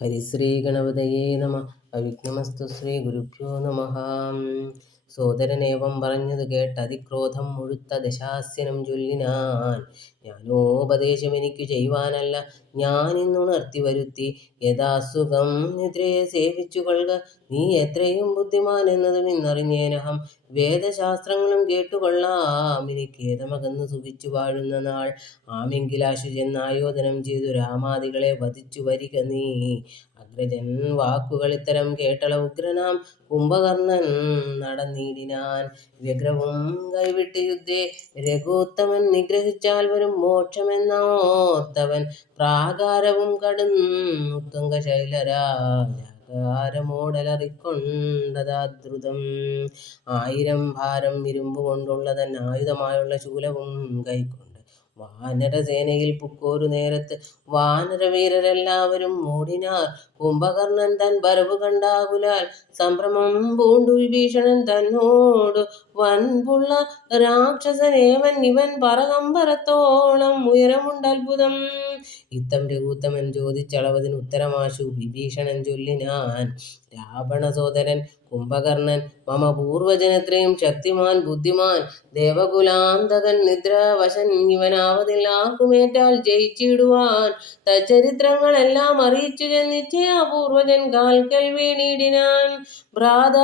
ഹരിശ്രീ ഗണപതയേ നമ. അവിഘ്നമസ്തു. ശ്രീ ഗുരുഭ്യോ നമ. സോദരനേവം പറഞ്ഞത് കേട്ടതിക്രോധം മുഴുത്ത ദശാസ്യനും ചൊല്ലിനാൻ. ജ്ഞാനോപദേശമെനിക്കു ചെയ്യുവാനല്ല, ഞാനിന്നുണർത്തി വരുത്തി. യഥാസുഖം നിദ്രയെ സേവിച്ചു കൊള്ളുക, നീ എത്രയും ബുദ്ധിമാൻ എന്നതും ഇന്നറിഞ്ഞേനഹം. വേദശാസ്ത്രങ്ങളും കേട്ടുകൊള്ളാം, എനിക്കേതമകന്ന് സുഖിച്ചു വാഴുന്ന നാൾ. ആമെങ്കിലാശു ചെന്നായോധനം ചെയ്തു രാമാദികളെ വധിച്ചു വരിക നീ. അഗ്രജൻ വാക്കുകൾ ഇത്തരം കേട്ടള ഉഗ്രനാം കുംഭകർണൻ നടന്നിടിനാൻ. വ്യഗ്രവും കൈവിട്ട് യുദ്ധേ രഘുത്തമൻ നിഗ്രഹിച്ചാൽ വരും മോക്ഷമെന്നോർത്തവൻ. പ്രാകാരവും കടുന്നുത്തുംഗശൈലരാജാകാരമോടലറിക്കൊണ്ടതാദ്രുതം. 1000 ഭാരം ഇരുമ്പ് കൊണ്ടുള്ളതൻ ആയുധമായുള്ള ശൂലവും കൈക്കൊണ്ട് വാനരസേനയിൽ പുക്കോരു നേരത്ത് വാനരവീരരെല്ലാവരും ഓടിനാർ. കുംഭകർണൻ തൻ വരവു കണ്ടാകുലാൽ സംഭ്രമം പൂണ്ടു വിഭീഷണൻ തന്നോടു. വൻപുള്ള രാക്ഷസനേവൻ ഇവൻ പറകമ്പരത്തോളം ഉയരമുണ്ടത്ഭുതം. ഇത്തം രഘുത്തമൻ ചോദിച്ചളവതിന് ഉത്തരമാശു വിഭീഷണൻ ചൊല്ലിനാൻ. രാവണസോദരൻ കുംഭകർണൻ മമ പൂർവജനത്രയും ശക്തിമാൻ ബുദ്ധിമാൻ ദേവകുലാന്തകൻ നിദ്രാവശൻ ഇവനാവതിൽ ആർക്കുമേറ്റാൽ ജയിച്ചിടുവാൻ. തച്ചരിത്രങ്ങളെല്ലാം അറിയിച്ചു ചെന്നിച്ചയാ പൂർവജൻ കാൽക്കൽ വീണിടിനാൻ. ഭ്രാത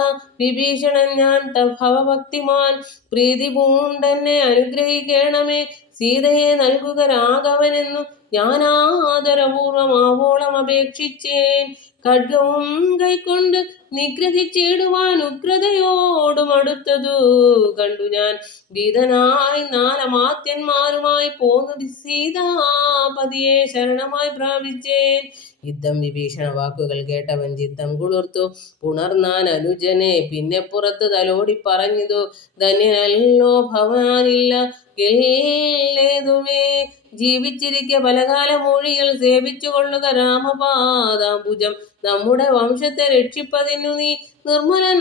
വിഭീഷണൻ ഞാൻ ഭവഭക്തിമാൻ, പ്രീതി പൂണ്ടെന്നെ അനുഗ്രഹിക്കണമേ. സീതയെ നൽകുക രാഘവനെന്നു ഞാനാദരപൂർവം ആവോളം അപേക്ഷിച്ചേൻ. ഖഡ്ഗവും കൈക്കൊണ്ട് നിഗ്രഹിച്ചിടുവാൻ ഉഗ്രതയോടും അടുത്തതു കണ്ടു ഞാൻ. ഭീതനായി നാലമാത്യന്മാരുമായി പോന്നു സീതാപതിയെ ശരണമായി പ്രാപിച്ചേൻ. യുദ്ധം വിഭീഷണ വാക്കുകൾ കേട്ടവൻ ചിത്തം കുളിർത്തു പുണർന്നാൻ അനുജനെ. പിന്നെ പുറത്ത് തലോടി പറഞ്ഞിതു, ധന്യനല്ലോ ഭവാനില്ല ഏതുമേ. ജീവിച്ചിരിക്കെ പലകാലമൂഴികൾ സേവിച്ചു കൊള്ളുക രാമപാദാംബുജം. നമ്മുടെ വംശത്തെ രക്ഷിപ്പതിനു നീ നിർമ്മലൻ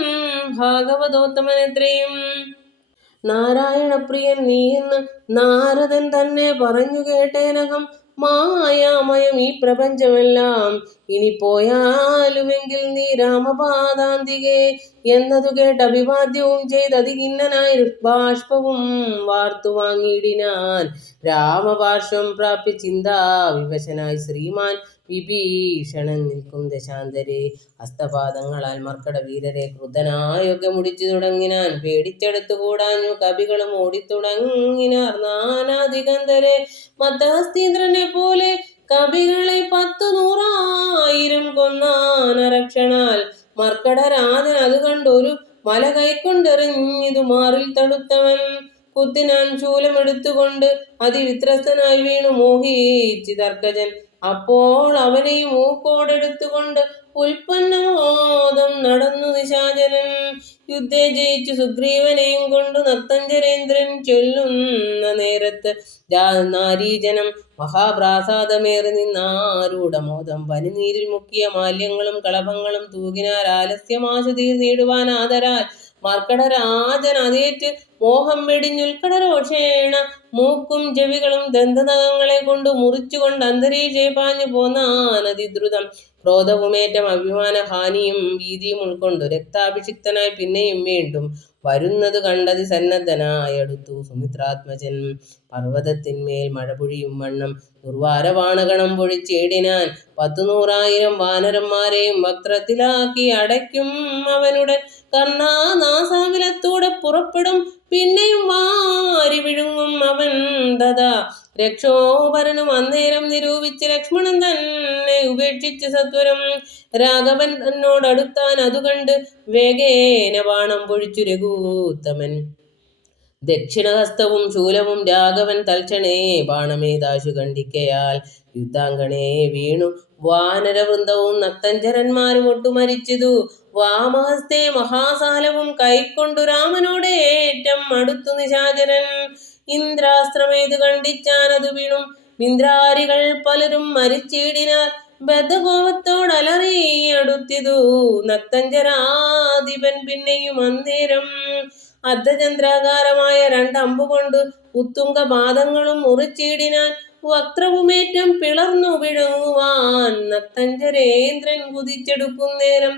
ഭാഗവതോത്തമനെത്രയും. നാരായണപ്രിയൻ നീയെന്ന് നാരദൻ തന്നെ പറഞ്ഞു കേട്ടേനകം. മായാമയം ഈ പ്രപഞ്ചമെല്ലാം ഇനി പോയാലുമെങ്കിൽ നീ രാമപാദാന്തികേ എന്നതു കേട്ട് അഭിവാദ്യവും ചെയ്തതിഖിന്നനായി ബാഷ്പവും വാർത്തു വാങ്ങിയിടിനാൻ. രാമപാർശ്വം പ്രാപ്യ ചിന്താവിവശനായി ശ്രീമാൻ വിഭീഷണൻ നിൽക്കും ദശാന്തരെ. ഹസ്തപാദങ്ങളാൽ മർക്കട വീരരെ ക്രുദ്ധനായൊക്കെ മുടിച്ചു തുടങ്ങിനാൻ. പേടിച്ചെടുത്തു കൂടാഞ്ഞു കവികളും ഓടിത്തുടങ്ങിനാർ നാനാദിഗന്ധരെ. മത്തഹസ്തീന്ദ്രനെ പോലെ കവികളെ 10,100,000 കൊന്നാനരക്ഷണാൽ. മർക്കടരാജൻ അത് കണ്ടൊരു മല കൈക്കൊണ്ടെറിഞ്ഞിതു മാറിൽ തടുത്തവൻ. കുത്തിനാൻ ശൂലമെടുത്തുകൊണ്ട് അതിവിത്രസ്തനായി വീണു മോഹിച്ചിതർക്കജൻ. അപ്പോൾ അവനെയും മൂക്കോടെടുത്തുകൊണ്ട് ഉൽപ്പന്നമോദം നടന്നു നിശാചരൻ. യുദ്ധേ ജയിച്ചു സുഗ്രീവനെയും കൊണ്ടു നക്തഞ്ചരേന്ദ്രൻ ചൊല്ലുന്ന നേരത്ത് നാരീജനം മഹാപ്രാസാദമേറി നിന്നാരൂഢമോദം. പനിനീരിൽ മുക്കിയ മാല്യങ്ങളും കളഭങ്ങളും തൂകിനാർ ആലസ്യമാശു തീർന്നിടുവാൻ ആദരാൽ. മർക്കടരാജൻ അതേറ്റ് മോഹം വെടിഞ്ഞുൽക്കടരോഷേണ മൂക്കും ചെവികളും ദന്തനഖങ്ങളെ കൊണ്ട് മുറിച്ചുകൊണ്ട് അന്തരീക്ഷേ പാഞ്ഞു പോന്നാൻ അതിദ്രുതം. ക്രോധവുമേറ്റം അഭിമാനഹാനിയും ഭീതിയും ഉൾക്കൊണ്ടു രക്താഭിഷിക്തനായി പിന്നെയും വീണ്ടും വരുന്നത് കണ്ടതി സന്നദ്ധനായടുത്തു സുമിത്രാത്മജൻ. പർവ്വതത്തിന്മേൽ മഴ പൊഴിയും വണ്ണം ദുർവാരബാണഗണം പൊഴിച്ചേടിനാൻ. 10,100,000 വാനരന്മാരെയും വക്രത്തിലാക്കി അടയ്ക്കും അവനുടൻ. കർണാനാസാവിലത്തൂടെ പുറപ്പെടും പിന്നെയും വാരി വിഴുങ്ങും അവൻ തഥാ. രക്ഷോപരനും അന്നേരം നിരൂപിച്ച് ലക്ഷ്മണൻ തന്നെ ഉപേക്ഷിച്ച് സത്വരം. രാഘവൻ തന്നോടടുത്താൻ അതുകണ്ട് വേഗേന ബാണം പൊഴിച്ചു രഘുത്തമൻ. ദക്ഷിണഹസ്തവും ശൂലവും രാഘവൻ തൽക്ഷണേ ബാണമേതാശു ഖണ്ഡിക്കയാൽ. യുദ്ധാങ്കണേ വീണു വാനരവൃന്ദവും നക്തഞ്ചരന്മാരും ഒട്ടുമരിച്ചിതു. വാമഹസ്തേ മഹാസാലവും കൈക്കൊണ്ടു രാമനോടേറ്റം അടുത്തു നിശാചരൻ. ഇന്ദ്രാസ്ത്രമേതു ഖണ്ഡിച്ചാനതു വീണും ഇന്ദ്രാരികൾ പലരും മരിച്ചിടിനാർ. ബദ്ധകോപത്തോടലറി അടുത്തിതു നക്തഞ്ചരാധിപൻ പിന്നെയും അന്നേരം. അർദ്ധചന്ദ്രാകാരമായ രണ്ടമ്പുകൊണ്ട് ഉത്തുംഗപാദങ്ങളും മുറിച്ചിടിനാൻ. വക്രവുമേറ്റം പിളർന്നു വിഴുങ്ങുവാൻ നത്തഞ്ചരേന്ദ്രൻ കുതിച്ചെടുക്കുന്നേരം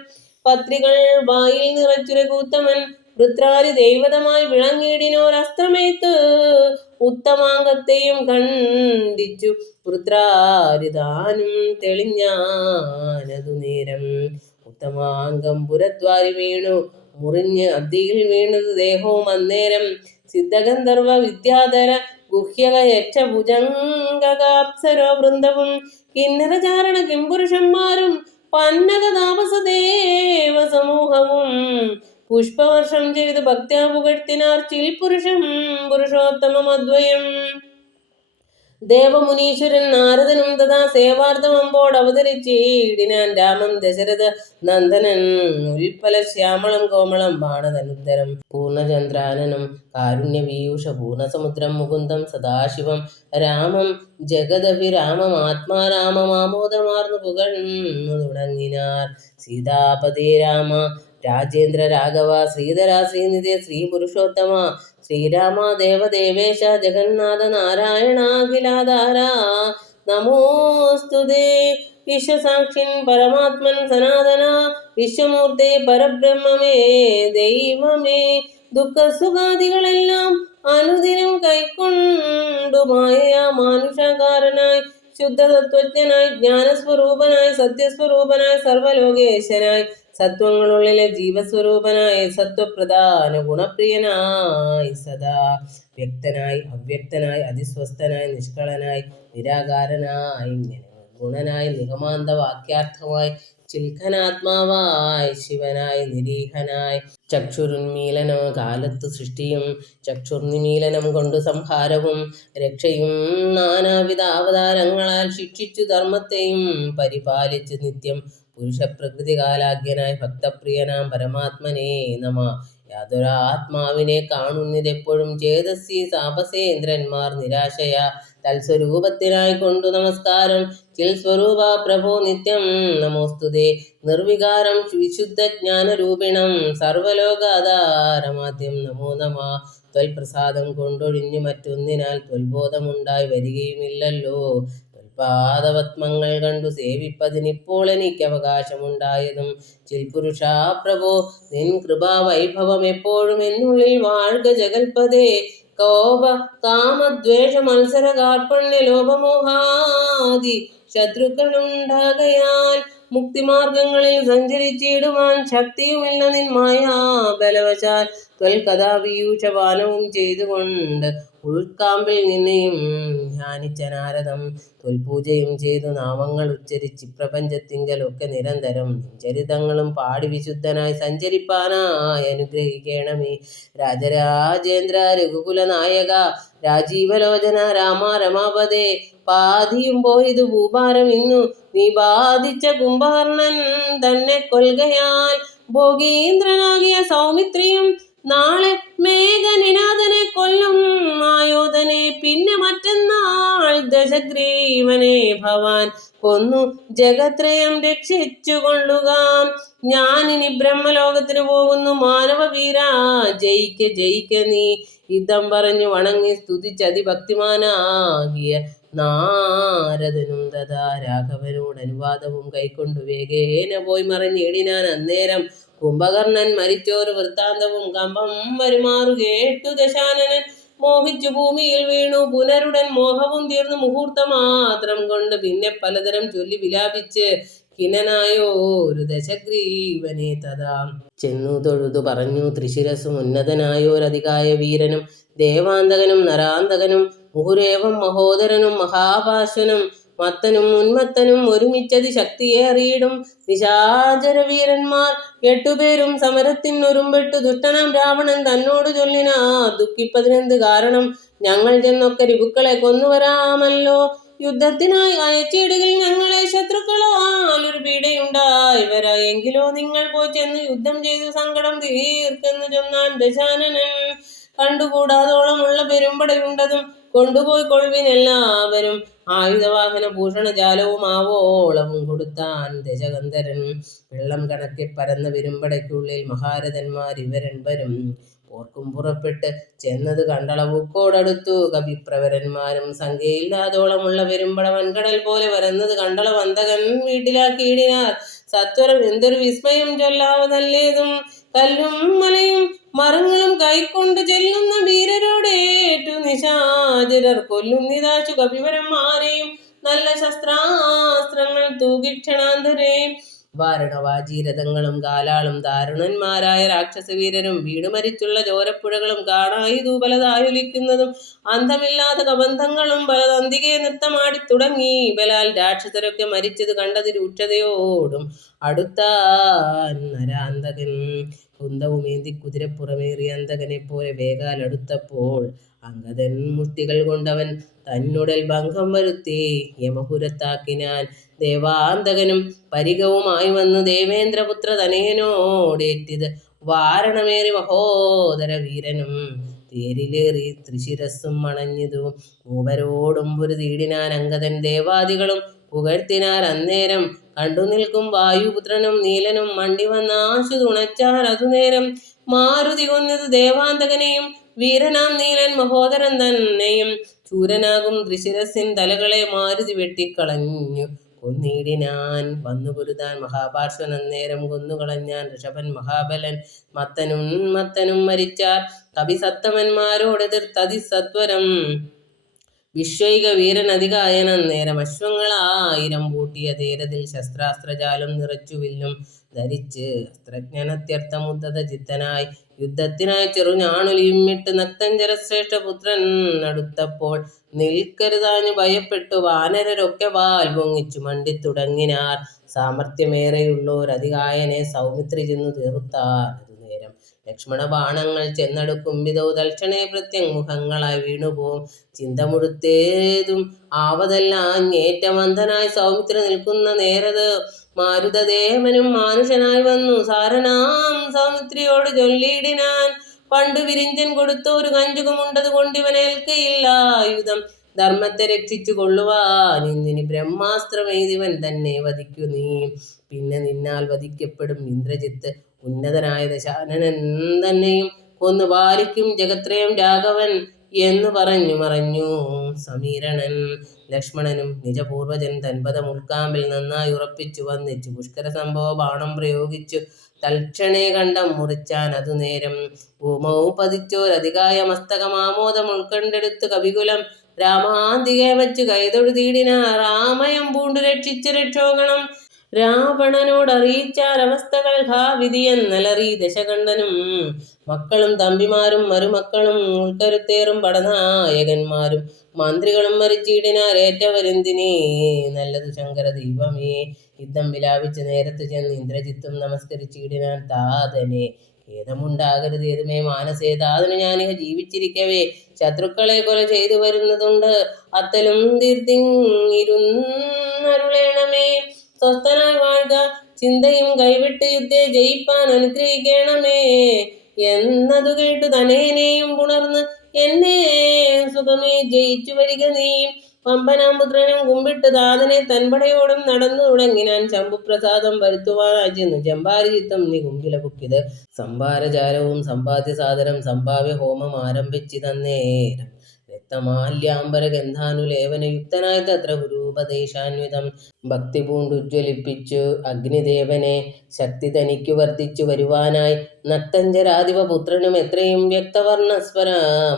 പത്രികൾ വായിൽ നിറച്ചു രഘുത്തമൻ വൃത്രാരി ദൈവതമായി വിളങ്ങിയിടിനോരസ്ത്രമേത്ത് ഉത്തമാംഗത്തെയും കണ്ടിച്ചു വൃത്രാരിതാനും തെളിഞ്ഞാനതു നേരം. ഉത്തമാംഗം പുരദ്വാരി വീണു മുറിഞ്ഞ് അബ്ദിയിൽ വീണത് ദേഹവും അന്നേരം. സിദ്ധഗന്ധർവ വിദ്യാധര ഗുഹ്യകയച്ച ഭുജംഗാപ്സരോ വൃന്ദവും കിന്നരചാരണ കിംപുരുഷന്മാരും പന്നക താപസദേവ സമൂഹവും പുഷ്പവർഷം ചെയ്ത് ഭക്ത്യാ പുകഴ്ത്തിനാർ ചിൽ പുരുഷം പുരുഷോത്തമം അദ്വയം. ദേവമുനീശ്വരൻ നാരദനും തഥാ സേവാർത്ഥമമ്പോട് അവതരിച്ചിടിനാൻ രാമം ദശരഥ നന്ദനൻ ഉൽപ്പല ശ്യാമളം കോമളം ബാണതനുത്തരം പൂർണ്ണചന്ദ്രാനനം കാരുണ്യപീയൂഷ പൂർണ്ണസമുദ്രം മുകുന്ദം സദാശിവം രാമം ജഗദഭിരാമമാത്മാരാമമാമോദമാർന്നു പുകഴ്ന്നു തുടങ്ങിനാർ. സീതാപതേ രാമ രാജേന്ദ്ര രാഘവ ശ്രീധര ശ്രീനിധി ശ്രീ പുരുഷോത്തമ ശ്രീരാമ ദേവദേവേശ ജഗന്നാഥ നാരായണാഖിലാധാര നമോസ്തുതേ. വിശ്വസാക്ഷിൻ പരമാത്മൻ സനാതന വിശ്വമൂർത്തേ പരബ്രഹ്മമേ ദൈവമേ ദുഃഖസുഖാദികളെല്ലാം അനുദിനം കൈക്കൊണ്ടു മായയാ മാനുഷാകാരനായി ശുദ്ധതത്വജ്ഞനായി ജ്ഞാനസ്വരൂപനായി സത്യസ്വരൂപനായി സർവലോകേശനായി സത്വങ്ങളുള്ളിലെ ജീവസ്വരൂപനായി സത്വപ്രധാന ഗുണപ്രിയനായി സദാ വ്യക്തനായി അവ്യക്തനായി അതിസ്വസ്ഥനായി നിഷ്കളനായി നിരാകാരനായി ഗുണനായി നിഗമാന്ത വാക്യാർത്ഥമായി ചിൽഖനാത്മാവായി ശിവനായി നിരീഹനായി ചക്ഷുരുന്മീലനം കാലത്ത് സൃഷ്ടിയും ചക്ഷുർനിമീലനം കൊണ്ടു സംഹാരവും രക്ഷയും നാനാവിധ അവതാരങ്ങളാൽ ശിക്ഷിച്ചു ധർമ്മത്തെയും പരിപാലിച്ചു നിത്യം പുരുഷപ്രകൃതി കാലാഗ്യനായി ഭക്തപ്രിയനാം പരമാത്മനേ നമ. യാതൊരാത്മാവിനെ കാണുന്നിതെപ്പോഴും ചേതസി താപസേന്ദ്രന്മാർ നിരാശയ തൽസ്വരൂപത്തിനായി കൊണ്ടു നമസ്കാരം ചിൽ സ്വരൂപ പ്രഭോ നിത്യം നമോസ്തുതേ. നിർവികാരം വിശുദ്ധജ്ഞാനരൂപിണം സർവലോകാധാരമാദ്യം നമോ നമ. ത്വൽപ്രസാദം കൊണ്ടൊഴിഞ്ഞു മറ്റൊന്നിനാൽ ത്വൽബോധമുണ്ടായി വരികയുമില്ലല്ലോ. പാദപത്മങ്ങൾ കണ്ടു സേവിപ്പതിനിപ്പോൾ എനിക്ക് അവകാശമുണ്ടായതും ചിൽപുരുഷാ പ്രഭോ നിൻ കൃപാവൈഭവം എപ്പോഴും എന്നുള്ളിൽ വാഴ്ക ജഗൽപദേ. കോപ കാമദ്വേഷ മത്സര കാർപ്പണ്യ ലോപമോഹാദി ശത്രുക്കളുണ്ടാകയാൽ മുക്തിമാർഗങ്ങളിൽ സഞ്ചരിച്ചിടുവാൻ ശക്തിയുമില്ല നിൻ മായാ ബലവശാൽ. ത്വൽകഥാപീയൂഷപാനവും ചെയ്തുകൊണ്ട് ഉൾക്കാമ്പിൽ നിന്നെയും ധ്യാനിച്ച നാരദം ത്വൽപൂജയും ചെയ്തു നാമങ്ങൾ ഉച്ചരിച്ച് പ്രപഞ്ചത്തിങ്കലൊക്കെ നിരന്തരം ചരിതങ്ങളും പാടി വിശുദ്ധനായി സഞ്ചരിപ്പാനായി അനുഗ്രഹിക്കണമേ. രാജരാജേന്ദ്ര രഘുകുല നായക രാജീവലോചന രാമ രമാപദേ പാതിയും പോയത് ഭൂഭാരം ഇന്നു നീ ബാധിച്ച കുംഭകർണൻ തന്നെ കൊൽകയാൽ. ഭോഗീന്ദ്രനാകിയ സൗമിത്രിയും നാളെ മേഘനിനാഥനെ കൊല്ലും ആയോധനെ. പിന്നെ മറ്റന്നാൾ ദശഗ്രീവനെ ഭവാൻ കൊന്നു ജഗത്രയം രക്ഷിച്ചു കൊള്ളുക. ഞാനിനി ബ്രഹ്മലോകത്തിന് പോകുന്നു മാനവവീരാ ജയിക്ക ജയിക്ക നീ. യുദ്ധം പറഞ്ഞു വണങ്ങി സ്തുതിച്ചതിഭക്തിമാനാകിയ നാരദനും തഥാ രാഘവനോട് അനുവാദവും കൈക്കൊണ്ടു വേഗേന പോയി മറിഞ്ഞിടിനാൻ. അന്നേരം കുംഭകർണൻ മരിച്ചോരു വൃത്താന്തവും കമ്പം വരുമാറു കേട്ടു ദശാനനൻ മോഹിച്ചു ഭൂമിയിൽ വീണു. പുനരുടൻ മോഹവും തീർന്നു മുഹൂർത്തമാത്രം കൊണ്ട് പിന്നെ പലതരം ചൊല്ലി വിലാപിച്ച് ഖിന്നനായോരു ദശഗ്രീവനെ തഥാ ചെന്നു തൊഴുതു പറഞ്ഞു ത്രിശിരസും ഉന്നതനായോരധികായ വീരനും ദേവാന്തകനും നരാന്തകനും മുഹുരേവം മഹോദരനും മഹാപാശനും മത്തനും ഉന്മത്തനും ഒരുമിച്ചതി ശക്തിയേറിയിടും നിശാചര വീരന്മാർ 8 പേരും സമരത്തിനൊരുമ്പെട്ടു. ദുഷ്ടനാം രാവണൻ തന്നോട് ചൊല്ലിനാ ദുഃഖിപ്പതിനെന്ത് കാരണം, ഞങ്ങൾ ചെന്നൊക്കെ രിപുക്കളെ കൊന്നുവരാമല്ലോ. യുദ്ധത്തിനായി അയച്ചിടുകിൽ ഞങ്ങളെ ശത്രുക്കളാൽ ഒരു പീഡയുണ്ടായി വരാ. എങ്കിലോ നിങ്ങൾ പോയി ചെന്ന് യുദ്ധം ചെയ്തു സങ്കടം തീർക്കെന്ന് ചൊന്നാൻ ദശാനനൻ. കണ്ടുകൂടാതോളമുള്ള പെരുമ്പടയുണ്ടതും കൊണ്ടുപോയി കൊള്ളുവിനെല്ലാവരും. ആയുധവാഹന ഭൂഷണജാലവും ആവോളവും കൊടുത്താൻ ദശകന്ധരൻ. വെള്ളം കണക്കെ പരന്ന പെരുമ്പടയ്ക്കുള്ളിൽ മഹാരഥന്മാർ ഇവരെൺപരും ഓർക്കും പുറപ്പെട്ട് ചെന്നത് കണ്ടളവുക്കോടടുത്തു. കവിപ്രവരന്മാരും സംഖ്യയില്ലാതോളമുള്ള പെരുമ്പട വൻകടൽ പോലെ വരുന്നത് കണ്ടള വന്തകൻ വീട്ടിലാക്കിയിടിനാർ. സത്വരം എന്തൊരു വിസ്മയം ചൊല്ലാവതല്ലേതും. കല്ലും മലയും മരങ്ങളും കൈക്കൊണ്ട് ചെല്ലുന്ന വീരരോടേറ്റു നിശാചരർ കൊല്ലുന്നിതാശു കപിവരന്മാരെയും നല്ല ശസ്ത്രാസ്ത്രങ്ങൾ തൂകിക്ഷണാന്തരേ. വാരണവാജീരഥങ്ങളും കാലാളും ദാരുണന്മാരായ രാക്ഷസവീരരും വീണു മരിച്ചുള്ള ചോരപ്പുഴകളും കാണായിതു പലതായൊലിക്കുന്നതും അന്തമില്ലാത്ത കബന്ധങ്ങളും പലതന്തികെ നൃത്തമാടി തുടങ്ങി. ബലാൽ രാക്ഷസരൊക്കെ മരിച്ചത് കണ്ടത് രൂക്ഷതയോടും അടുത്താൻ നരാന്തകൻ. കുന്തവുമേന്തി കുതിരപ്പുറമേറിയ അന്തകനെ പോലെ വേഗാൽ അടുത്തപ്പോൾ അംഗതൻ മുഷ്ടികൾ കൊണ്ടവൻ തന്നുടൽ ഭംഗം വരുത്തി യമപുരത്താക്കിനാൻ. ദേവാന്തകനും പരികവുമായി വന്നു ദേവേന്ദ്രപുത്ര തനയനോടേറ്റിത് വാരണമേറി മഹോദര വീരനും തേരിലേറി ത്രിശിരസ്സും മണഞ്ഞിതു. മൂവരോടും പൊരുതീടിനാൻ അംഗതൻ. ദേവാദികളും പുകഴ്ത്തിനാർ അന്നേരം. കണ്ടു നിൽക്കും വായുപുത്രനും നീലനും മണ്ടി വന്നാശു തുണച്ചാർ അതുനേരം. മാരുതി കൊന്നത് ദേവാന്തകനെയും വീരനാം നീലൻ മഹോദരൻ തന്നെയും. ശൂരനാകും ത്രിശിരസിൻ തലകളെ മാരുതി വെട്ടിക്കളഞ്ഞു കൊന്നിടിനാൻ. വന്നു പൊരുതാൻ മഹാപാർശ്വൻ അന്നേരം കൊന്നുകളഞ്ഞാൻ ഋഷഭൻ മഹാബലൻ. മത്തനും മരിച്ചാർ കപിസത്തമന്മാരോടെതിർത്തതിസത്വരം. വിശ്വൈക വീരൻ അതികായൻ അന്നേരം അശ്വങ്ങളായിരം പൂട്ടിയ തേരതിൽ ശസ്ത്രാസ്ത്രജാലം നിറച്ചു വില്ലും ധരിച്ച് അസ്ത്രജ്ഞനത്യർത്ഥമുദ്ധത ചിത്തനായി യുദ്ധത്തിനായി ചെറുഞാണുലിയും ഇട്ട് നക്തഞ്ചരശ്രേഷ്ഠപുത്രൻ അടുത്തപ്പോൾ നിൽക്കരുതാഞ്ഞു ഭയപ്പെട്ടു വാനരരൊക്കെ വാൽ പൊങ്ങിച്ചു മണ്ടിത്തുടങ്ങിനാർ. സാമർത്ഥ്യമേറെയുള്ളോരതികായനെ സൗമിത്രി ചെന്നു തീർത്താൻ അതുനേരം. ലക്ഷ്മണ ബാണങ്ങൾ ചെന്നടുക്കും വിധൗ തൽക്ഷണേ പ്രത്യങ്മുഖങ്ങളായി വീണുപോം. ചിന്ത മുഴുത്തേതും ആവതെല്ലാം ഏറ്റമന്ധനായി സൗമിത്രി നിൽക്കുന്ന നേരത് മാരുതദേവനും മാനുഷനായി വന്നു സാരനാം സൗമിത്രിയോട് ചൊല്ലിയിടിനാൻ. പണ്ടു വിരിഞ്ചൻ കൊടുത്തോരു കഞ്ചുകമുണ്ടത് കൊണ്ടിവനേൽക്കയില്ല ആയുധം. ധർമ്മത്തെ രക്ഷിച്ചു കൊള്ളുവാൻ ഇന്നിനി ബ്രഹ്മാസ്ത്രമെയ്തിവൻ തന്നെ വധിക്കു നീ. പിന്നെ നിന്നാൽ വധിക്കപ്പെടും ഇന്ദ്രജിത്ത് ഉന്നതനായ ദശാനനൻ തന്നെയും കൊന്നു പാലിക്കും ജഗത്രയം രാഘവൻ എന്നു പറഞ്ഞു മറഞ്ഞു സമീരണൻ. ലക്ഷ്മണനും നിജപൂർവജൻ തൻപദമുൾക്കാമ്പിൽ നന്നായി ഉറപ്പിച്ചു വന്നിച്ചു പുഷ്കര സംഭവ ബാണം പ്രയോഗിച്ചു തൽക്ഷണേ കണ്ടം മുറിച്ചാൻ അതുനേരം. ഭൂമൗ പതിച്ചോരധികായ മസ്തകമാമോദം ഉൾക്കണ്ടെടുത്ത് കവികുലം രാമാന്തികെ വച്ചു കൈതൊഴുതീടിനാർ. രാമയം പൂണ്ടു രക്ഷിച്ച രക്ഷോഗണം രാവണനോടറിയിച്ചാരവസ്ഥകൾ. ഹാ വിധിയെന്നലറി ദശകണ്ഠനും മക്കളും തമ്പിമാരും മരുമക്കളും ഉൾക്കരുത്തേറും പടനായകന്മാരും മന്ത്രികളും മരിച്ചിടിനാരേറ്റവരെന്തിനേ നല്ലതു ശങ്കര ദൈവമേ. യുദ്ധം വിലാപിച്ച നേരത്തു ചെന്ന് ഇന്ദ്രജിത്തും നമസ്കരിച്ചിടിനാൻ താതനെ. ഖേദമുണ്ടാകരുത് ഏതുമേ മാനസേ, താതനു ഞാനിഹ ജീവിച്ചിരിക്കവേ ശത്രുക്കളെ കൊല ചെയ്തു വരുന്നതുണ്ട്. അത്തലും തീർത്തിങ്ങിരുന്നരുളേണമേ. സ്വസ്ഥനായി വാഴ്ക ചിന്തയും കൈവിട്ട് യുദ്ധേ ജയിപ്പാൻ അനുഗ്രഹിക്കണമേ എന്നതു കേട്ടു തനയനെയും പുണർന്ന് എന്നെ സുഖമേ ജയിച്ചു വരിക നീ. പമ്പനാംപുത്രനും കുമ്പിട്ട് താതനെ തൻപടയോടും നടന്നു തുടങ്ങിനാൻ. ശംഭുപ്രസാദം വരുത്തുവാനായി ചെന്നു ചെമ്പാരിജിത്തും നികുംഭില പൊക്കിത് സംഭാരജാലവും സമ്പാദ്യ സാധനം സംഭാവ്യ ഹോമം ആരംഭിച്ചിതന്നേരം. രക്തമാല്യാംബര ഗന്ധാനുലേപനയുക്തനായി തത്ര ഗുരൂപദേശാന്വിതം ഭക്തി പൂണ്ടുജ്വലിപ്പിച്ചു അഗ്നിദേവനെ. ശക്തി തനിക്കു വർദ്ധിച്ചു വരുവാനായി നക്തഞ്ചരാധിപപുത്രനും എത്രയും വ്യക്തവർണ്ണസ്വര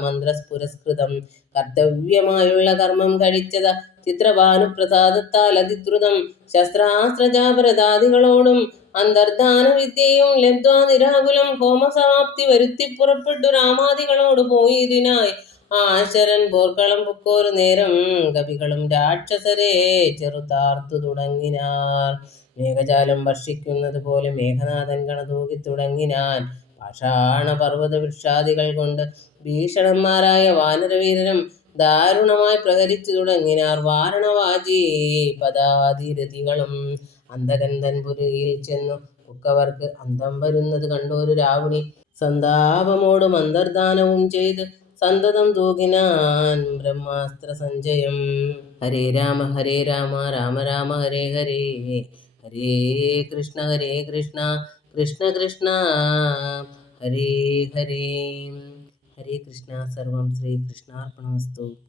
മന്ത്രസ്ഫുരസ്കൃതം കർത്തവ്യമായുള്ള കർമ്മം കഴിച്ചത ചിത്രഭാനുപ്രസാദത്താൽ അതിദ്രുതം. ശസ്ത്രാസ്ത്രജാപരതാദികളോടും അന്തർധാന വിദ്യയും ലബ്ധ്വാ നിരാകുലം ഹോമസമാപ്തി വരുത്തി പുറപ്പെട്ടു രാമാദികളോട് പോയതിനായി ആശരൻ പോർക്കളം പൊക്കോരു നേരം. കവികളും രാക്ഷസരെ ചെറുതാർത്തു തുടങ്ങിനാർ. മേഘജാലം വർഷിക്കുന്നത് പോലെ മേഘനാഥൻ കണതൂകി തുടങ്ങിനാൻ. പാഷാണ പർവ്വത വൃക്ഷാദികൾ കൊണ്ട് ഭീഷണന്മാരായ വാനരവീരരും ദാരുണമായി പ്രഹരിച്ചു തുടങ്ങിനാർ. വാരണവാജി പദാതിരഥികളും അന്തകൻ തൻപുരിയിൽ ചെന്നു ഒക്കവർക്ക് അന്തം വരുന്നത് കണ്ടോരു രാവുണി സന്താപമോടും അന്തർധാനവും ചെയ്ത് സന്തതം തൂകിനാൻ ബ്രഹ്മാസ്ത്ര സഞ്ചയം. ഹരേ രാമ രാമ രാമ ഹരേ ഹരേ. ഹരേ കൃഷ്ണ കൃഷ്ണ കൃഷ്ണ ഹരേ ഹരേ. ഹരേ കൃഷ്ണ. സർവം ശ്രീകൃഷ്ണാർപ്പണമസ്തു.